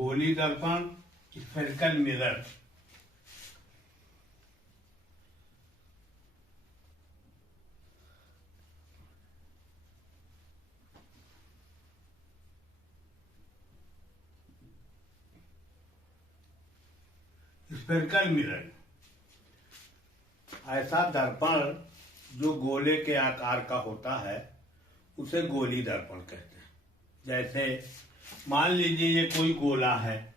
गोली दर्पण, spherical mirror. Spherical mirror ऐसा दर्पण जो गोले के आकार का होता है उसे गोली दर्पण कहते हैं। जैसे मान लीजिए ये कोई गोला है,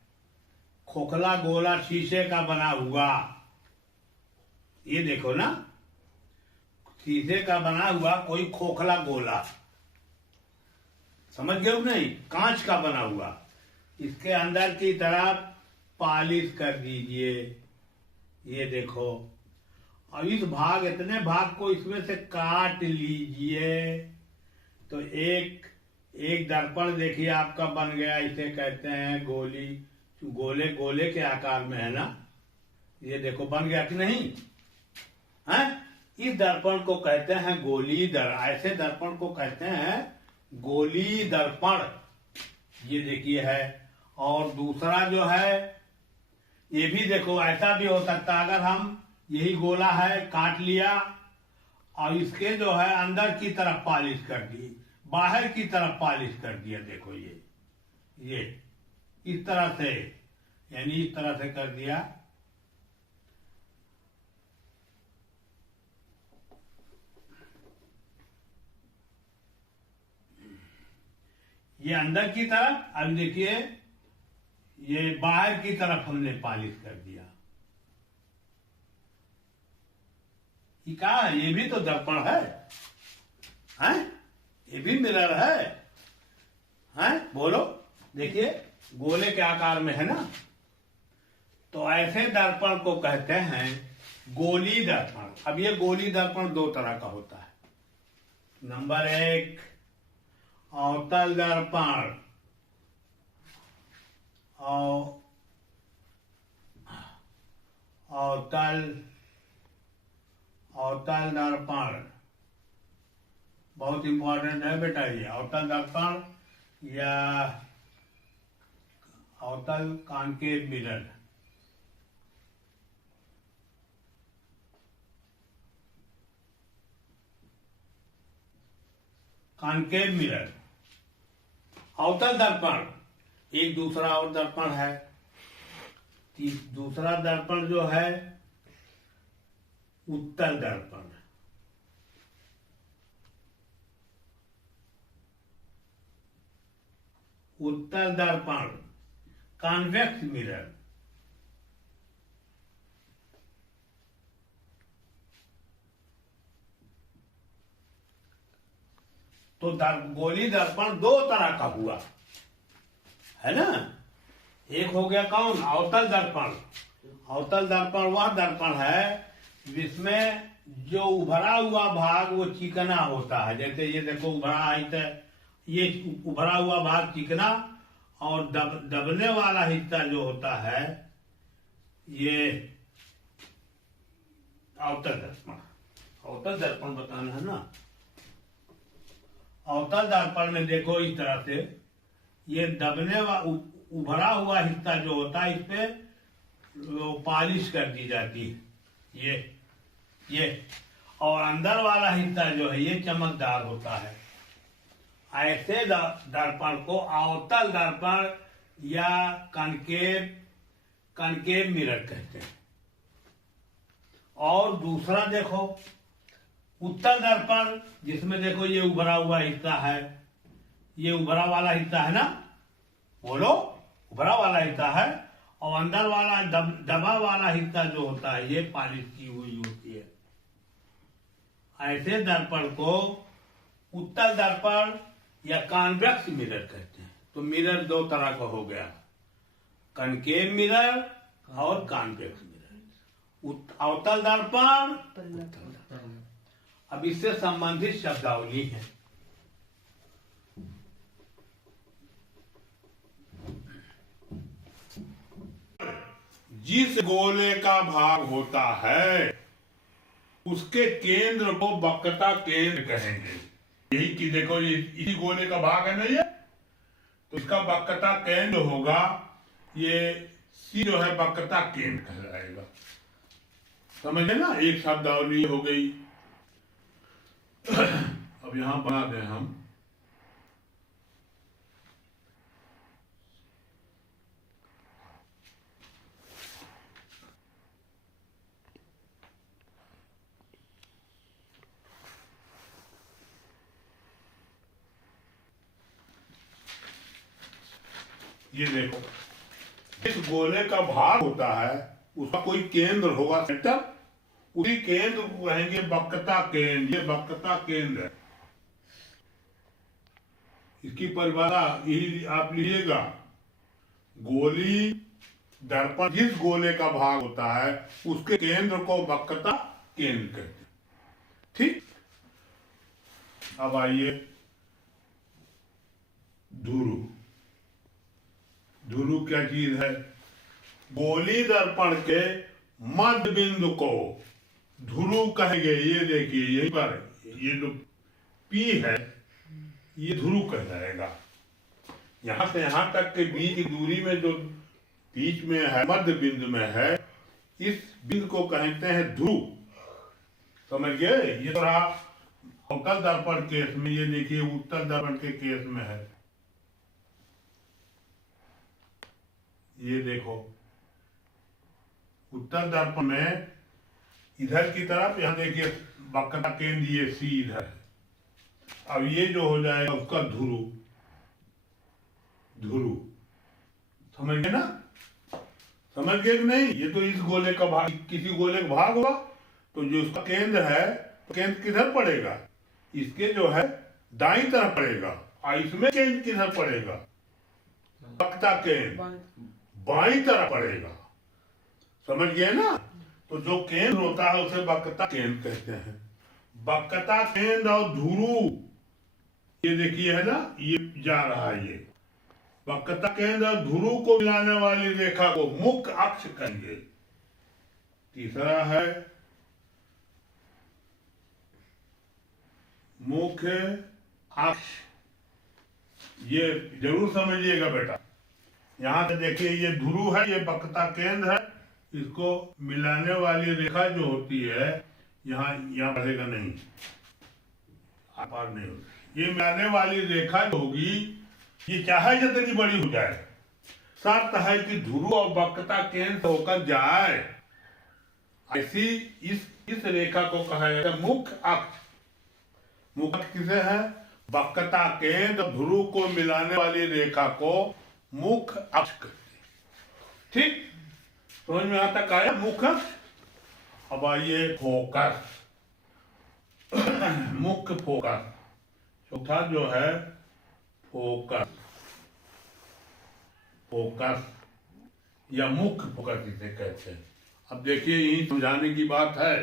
खोखला गोला शीशे का बना हुआ, ये देखो ना, शीशे का बना हुआ कोई खोखला गोला, समझ गए नहीं, कांच का बना हुआ, इसके अंदर की तरफ पॉलिश कर दीजिए। ये देखो, अब इस भाग, इतने भाग को इसमें से काट लीजिए तो एक दर्पण देखिए आपका बन गया। इसे कहते हैं गोली, गोले के आकार में है ना, ये देखो बन गया कि नहीं है। इस दर्पण को कहते हैं गोली ऐसे दर्पण को कहते हैं गोली दर्पण। ये देखिए है। और दूसरा जो है, ये भी देखो, ऐसा भी हो सकता है, अगर हम यही गोला है काट लिया और इसके जो है अंदर की तरफ पॉलिश कर दी, बाहर की तरफ पॉलिश कर दिया। देखो ये इस तरह से, यानी इस तरह से कर दिया, ये अंदर की तरफ। अब देखिए ये बाहर की तरफ हमने पॉलिश कर दिया। ये क्या है? ये भी तो दर्पण है, हैं? ये भी मिरर है, हैं? बोलो, देखिए गोले के आकार में है ना। तो ऐसे दर्पण को कहते हैं गोली दर्पण। अब ये गोली दर्पण दो तरह का होता है। नंबर 1 अवतल दर्पण, अवतल दर्पण बहुत इंपॉर्टेंट है बेटा। ये अवतल दर्पण या अवतल कॉनकेव मिरर। कॉनकेव मिरर, अवतल दर्पण। एक दूसरा और दर्पण है, दूसरा दर्पण जो है उत्तल दर्पण। उत्तल दर्पण कॉन्वेक्स मिरर। तो गोली दर्पण दो तरह का हुआ है ना। एक हो गया कौन? अवतल दर्पण। अवतल दर्पण वह दर्पण है जिसमें जो उभरा हुआ भाग वो चिकना होता है। जैसे ये देखो उभरा है, तो ये उभरा हुआ भाग चिकना, और दबने वाला हिस्सा जो होता है ये अवतल दर्पण। अवतल दर्पण बताना है ना। अवतल दर्पण में देखो इस तरह से ये दबने उभरा हुआ हिस्सा जो होता है, इस पे पॉलिश कर दी जाती है, ये और अंदर वाला हिस्सा जो है ये चमकदार होता है। ऐसे दर्पण को अवतल दर्पण या कॉनकेव मिरर कहते हैं। और दूसरा देखो उत्तल दर्पण, जिसमें देखो ये उभरा हुआ हिस्सा है, ये उभरा वाला हिस्सा है ना, बोलो, उभरा वाला हिस्सा है, और अंदर वाला दबा वाला हिस्सा जो होता है ये पॉलिश की हुई होती है। ऐसे दर्पण को उत्तल दर्पण या कॉन्वेक्स मिरर कहते हैं। तो मिरर दो तरह का हो गया, कॉनकेव मिरर और कॉन्वेक्स मिरर। अवतल दर्पण, अब इससे संबंधित शब्दावली है। जिस गोले का भाग होता है उसके केंद्र को वक्रता केंद्र कहेंगे। यही कि देखो ये इसी गोले का भाग है ना ये, तो इसका वक्रता केंद्र होगा ये सी जो है वक्रता केंद्र कहलाएगा। समझ गए ना, एक शब्दावली हो गई। अब यहां बना दें हम, ये देखो, इस गोले का भाग होता है, उसका कोई केंद्र होगा सेंटर, उसी केंद्र को कहेंगे वक्रता केंद्र। ये वक्रता केंद्र है। इसकी परिभाषा यही आप लीजिएगा, गोली दर्पण जिस गोले का भाग होता है उसके केंद्र को वक्रता केंद्र कहते हैं। ठीक, अब आइए धुरु। धुरु क्या चीज है? गोली दर्पण के मध्य बिंदु को धुरु कहेंगे। ये देखिए यहीं पर ये जो पी है ये धुरु कहलाएगा। यहां से यहां तक के बीच की दूरी में जो बीच में है, मध्य बिंदु में है, इस बिंदु को कहते हैं ध्रुव। समझ गए? ये थोड़ा अवतल दर्पण केस में, ये देखिए उत्तर दर्पण के केस में है। ये देखो उत्तर दर्पण में इधर की तरफ, यहां देखिए वक्रता केंद्र ये सी इधर है। अब ये जो हो जाएगा उसका ध्रुव। ध्रुव समझ गए ना? समझ गए कि नहीं? ये तो इस गोले का भाग, किसी गोले का भाग होगा तो जो उसका केंद्र है, तो केंद्र किधर पड़ेगा? इसके जो है दाईं तरफ पड़ेगा। और इसमें केंद्र किधर पड़ेगा? वक्रता केंद्र बाईं तरफ पड़ेगा। समझ गए ना? तो जो केंद्र होता है उसे वक्रता केंद्र कहते हैं। वक्रता केंद्र और ध्रुव, ये देखिए है ना, ये जा रहा है। ये वक्रता केंद्र और ध्रुव को मिलाने वाली रेखा को मुख्य अक्ष कहेंगे। तीसरा है मुख्य अक्ष। ये जरूर समझिएगा बेटा। यहां से देखिए ये ध्रुव है, ये वक्रता केंद्र है। इसको मिलाने वाली रेखा जो होती है, यहाँ बढ़ेगा नहीं, आपार नहीं होगी। ये मिलाने वाली रेखा जो होगी, ये चाहे जितनी बड़ी हो जाए, शर्त है कि ध्रुव और वक्रता केंद्र होकर जाए। ऐसी इस रेखा को कहा जाता है मुख्य अक्ष। मुख्य अक्ष किसे है? वक्रता केंद्र ध्रुव को मिलाने वाली रेखा को मुख्य अक्ष कहते हैं। ठीक, समझ में यहां तक आया मुख्य अक्ष? अब आइए फोकस। मुख्य फोकस। चौथा जो है फोकस। फोकस या मुख्य फोकस इसे कहते हैं। अब देखिए यही समझाने की बात है।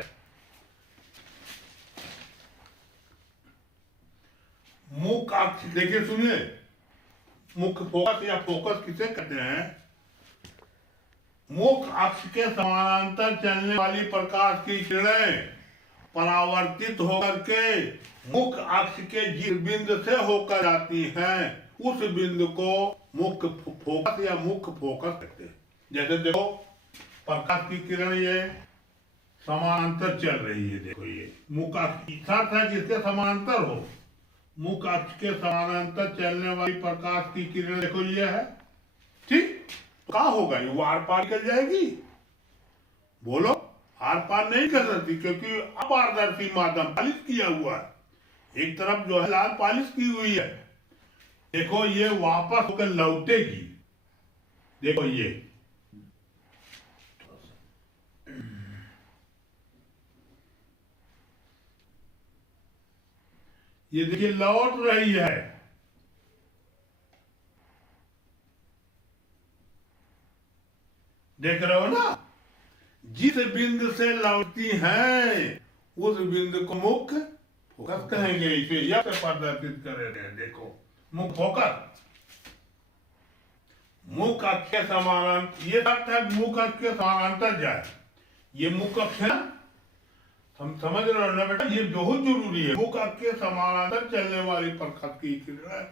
मुख्य अक्ष देखिए, सुनिए, मुख्य फोकस या फोकस किसे कहते हैं? मुख्य अक्ष के समानांतर चलने वाली प्रकाश की किरणें परावर्तित होकर के मुख्य अक्ष के जिस बिंदु से होकर जाती हैं, उस बिंदु को मुख्य फोकस या मुख्य फोकस कहते हैं। जैसे देखो प्रकाश की किरण ये समानांतर चल रही है। देखो ये मुख्य अक्ष शर्त है जिसके समानांतर हो। मुख्य अक्ष के समानांतर चलने वाली प्रकाश की किरण देखो ये है। ठीक, क्या होगा? ये वो आर पार कर जाएगी? बोलो, आर पार नहीं कर सकती, क्योंकि अपारदर्शी माध्यम पालिश किया हुआ है। एक तरफ जो है लाल पालिश की हुई है। देखो ये वापस होकर लौटेगी। देखो ये देखिए लौट रही है। देख रहे हो ना? जिस बिंदु से लौटती हैं उस बिंदु को मुख्य फोकस कहेंगे। इसे यह प्रदर्शित कर रहे हैं। देखो मुख्य फोकस, मुख्य अक्ष के समानांतर, ये लगता है मुख्य अक्ष के समानांतर जाए। ये मुख्य अक्ष है, हम समझ रहे हो ना बेटा? ये बहुत जरूरी है। मुख्य अक्ष के समानांतर चलने वाली प्रकाश की किरण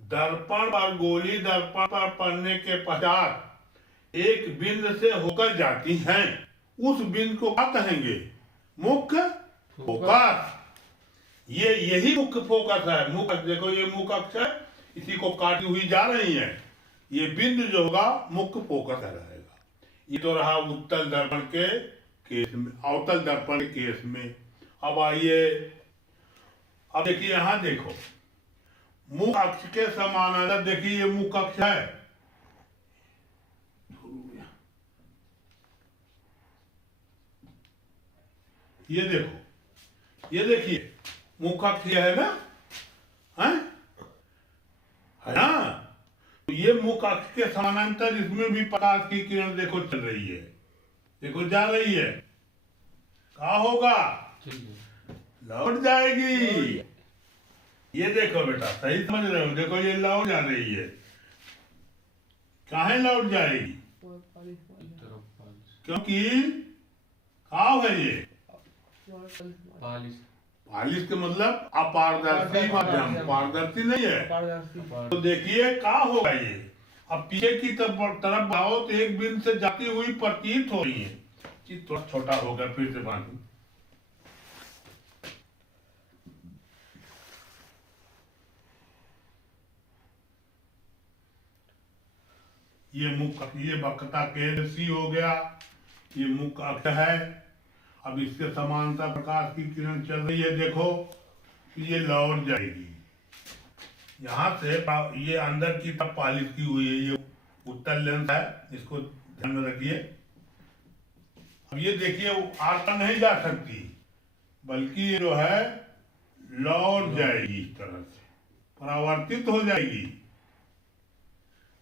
दर्पण पर, गोली दर्पण पर पड़ने के पश्चात एक बिंदु से होकर जाती हैं, उस बिंदु को क्या कहेंगे? मुख्य फोकस। ये यही मुख्य फोकस है। मुख्य देखो, ये मुख्य अक्ष है, इसी को काटी हुई जा रही है। ये बिंदु जो होगा मुख्य फोकस रहेगा। ये तो रहा उत्तल दर्पण के केस में। अवतल दर्पण के केस में अब आइए, अब देखिए यहां देखो, मुख्य अक्ष के समानांतर देखिए, ये मुख्य अक्ष है। ये देखो, ये देखिए मुख्य अक्ष है ना, है ना? तो ये मुख्य अक्ष के समानांतर इसमें भी प्रकाश की किरण देखो चल रही है, देखो जा रही है। क्या होगा? लौट जाएगी। ये देखो बेटा, सही समझ रहे हो? देखो ये लौट जा रही है। काहे लौट जाएगी? क्योंकि क्या है ये? पालिश के मतलब अपारदर्शी माध्यम, पारदर्शी नहीं है। तो देखिए क्या होगा ये, अब पीछे की तरफ आओ तो एक बिंदु से जाती हुई प्रतीत हो रही है। थोड़ा छोटा होगा, फिर से बांधू। ये मुख्य, ये वक्रता केंद्र सी हो गया, ये मुख्य अक्ष है। अब इसके समांतर प्रकाश की किरण चल रही है, देखो ये लौट जाएगी। यहाँ से ये अंदर की तरफ पालिश की हुई है, ये उत्तल लेंस है, इसको ध्यान में रखिए। अब ये देखिए आर नहीं जा सकती, बल्कि ये जो है लौट जाएगी, इस तरह से परावर्तित हो जाएगी।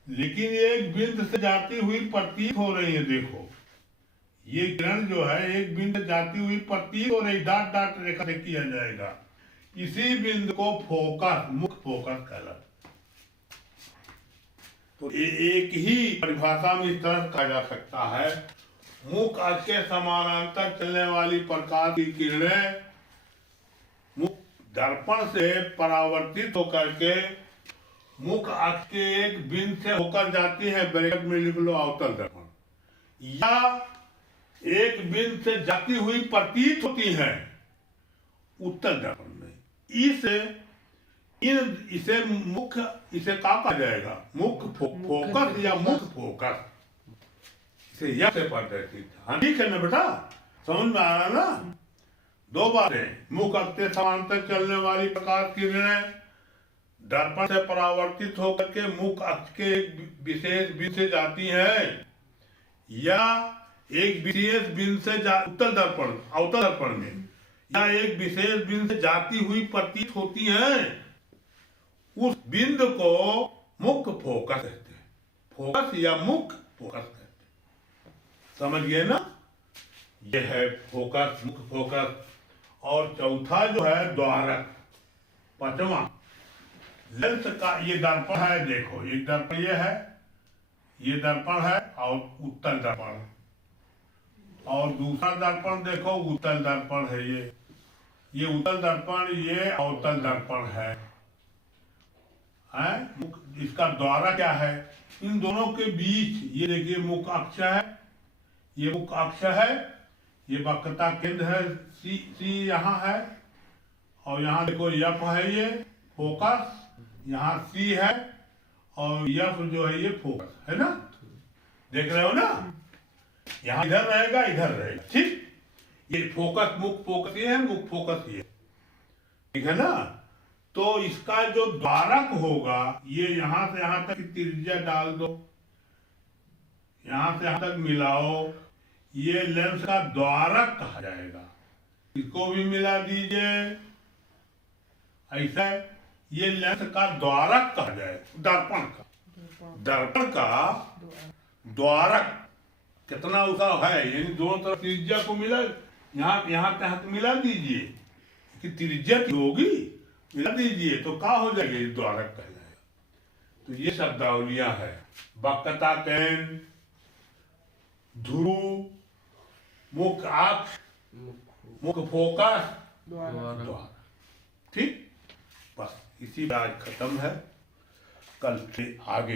लेकिन ये एक बिंदु से जाती हुई प्रतीत हो रही है। देखो ये किरण जो है एक बिंदु जाती हुई प्रतीत हो रही, डॉट डॉट रेखा से किया जाएगा। इसी बिंदु को फोकस, मुख्य फोकस कहलाता। तो एक ही परिभाषा में इस तरह कहा जा सकता है, मुख्य अक्ष के समानांतर चलने वाली प्रकाश की किरणें मुख्य दर्पण से परावर्तित होकर के मुख्य अक्ष के एक बिंदु से होकर जाती है, ब्रैकेट में लिख लो अवतल दर्पण, या एक बिंदु से जाती हुई प्रतीत होती है उत्तल दर्पण में। इसे मुख्य, इसे क्या कहा जाएगा? मुख्य फोकस या मुख्य फोकस। इसे यह से प्रदर्शित। हाँ ठीक है ना बेटा, समझ में आ रहा ना? दो बातें, मुख्य अक्ष के समांतर चलने वाली प्रकाश की किरणें दर्पण से परावर्तित होकर के मुख्य अक्ष के एक विशेष बिंदु से जाती है, या एक विशेष बिंदु से उत्तल दर्पण, अवतल दर्पण में, या एक विशेष बिंदु से जाती हुई प्रतीत होती हैं। उस बिंदु को मुख्य फोकस कहते हैं। फोकस या मुख्य फोकस कहते हैं। समझ गए ना? यह है फोकस, मुख्य फोकस। और चौथा जो है द्वारक, पांचवा लेंस का। ये दर्पण है, देखो एक दर्पण ये है, ये दर्पण है और उत्तल दर्पण, और दूसरा दर्पण देखो उत्तल दर्पण है। ये उत्तल दर्पण, ये अवतल दर्पण है। इसका द्वारा क्या है? इन दोनों के बीच ये देखिए मुख्य अक्ष है, ये मुख्य अक्ष है, ये वक्रता केंद्र है, सी यहाँ है, और यहाँ देखो यफ है, ये फोकस, यहाँ सी है, और यफ जो है ये फोकस है ना? देख रहे हो ना? यहाँ इधर रहेगा, इधर रहेगा, ठीक? ये फोकस, मुख्य फोकस ये है, मुख्य फोकस ये, ठीक है ना? तो इसका जो द्वारक होगा, ये यहां से यहां तक त्रिज्या डाल दो, यहां से यहां तक मिलाओ, ये लेंस का द्वारक कहा जाएगा। इसको भी मिला दीजिए, ऐसा ये लेंस का द्वारक कहा जाएगा। दर्पण का द्वारक कितना उसका है, यानी दोनों तरफ त्रिज्या को मिला, यहाँ तक मिला दीजिए कि त्रिज्या की होगी, मिला दीजिए तो क्या हो जाएगी? द्वारक कहलाएगा। तो ये शब्दावलियां है, वक्रता केंद्र, ध्रुव, मुख्य अक्ष, मुख्य फोकस, द्वारक। ठीक, बस इसी में आज खत्म है। कल से आगे